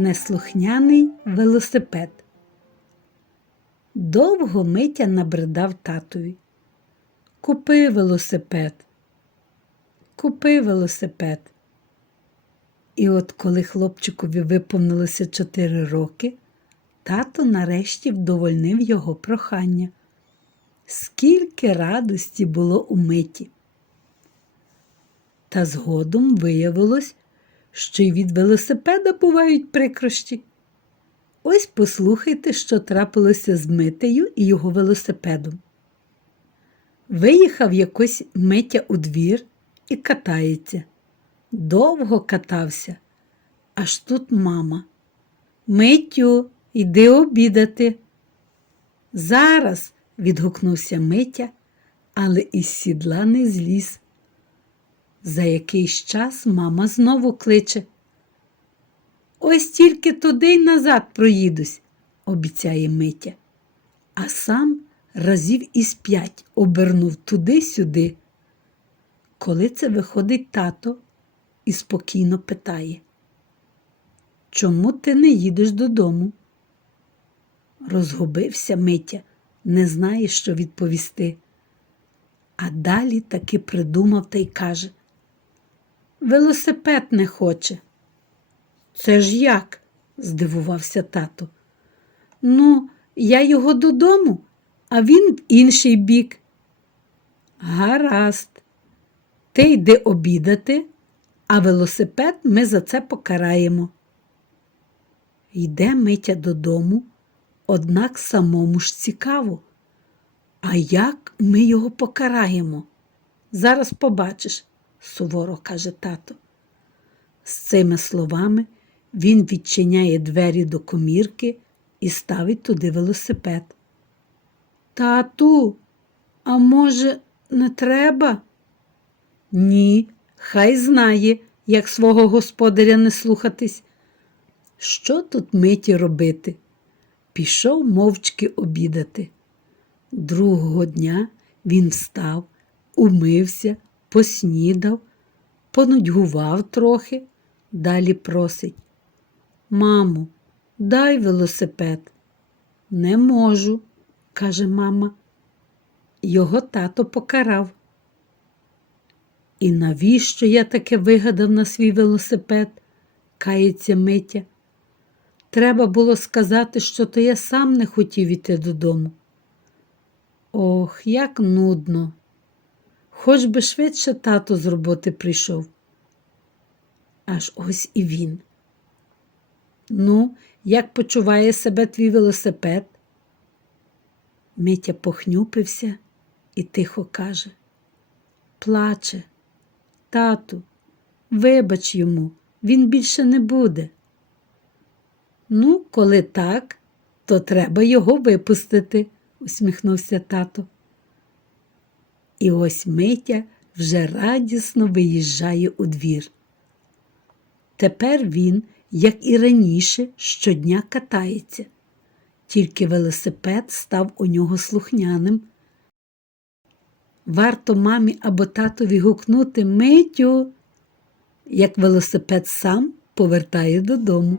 Неслухняний велосипед. Довго Митя набридав татові. Купи велосипед. Купи велосипед. І от коли хлопчикові виповнилося чотири роки, тато нарешті вдовольнив його прохання. Скільки радості було у миті. Та згодом виявилось, що й від велосипеда бувають прикрощі. Ось послухайте, що трапилося з Митею і його велосипедом. Виїхав якось Митя у двір і катається. Довго катався. Аж тут мама. Митю, йди обідати. Зараз, відгукнувся Митя, але із сідла не зліз. За якийсь час мама знову кличе. Ось тільки туди й назад проїдусь, обіцяє Митя, а сам разів із п'ять обернув туди-сюди. Коли це виходить тато і спокійно питає, чому ти не їдеш додому? Розгубився Митя, не знає, що відповісти. А далі таки придумав та й каже Велосипед не хоче. Це ж як? здивувався тато. Ну, я його додому, а він в інший бік. Гаразд. Ти йди обідати, а велосипед ми за це покараємо. Йде Митя додому, однак самому ж цікаво. А як ми його покараємо? Зараз побачиш, суворо каже тато. З цими словами він відчиняє двері до комірки і ставить туди велосипед. Тату, а може, не треба? Ні, хай знає, як свого господаря не слухатись. Що тут миті робити? Пішов мовчки обідати. Другого дня він встав, умився, поснідав, понудьгував трохи, далі просить. Мамо, дай велосипед. Не можу, каже мама. Його тато покарав. І навіщо я таке вигадав на свій велосипед? кається Митя. Треба було сказати, що то я сам не хотів іти додому. Ох, як нудно. Хоч би швидше тато з роботи прийшов. Аж ось і він. Ну, як почуває себе твій велосипед? Митя похнюпився і тихо каже Плаче, тату, вибач йому, він більше не буде. Ну, коли так, то треба його випустити, усміхнувся тато. І ось Митя вже радісно виїжджає у двір. Тепер він, як і раніше, щодня катається, тільки велосипед став у нього слухняним. Варто мамі або татові гукнути Митю, як велосипед сам повертає додому.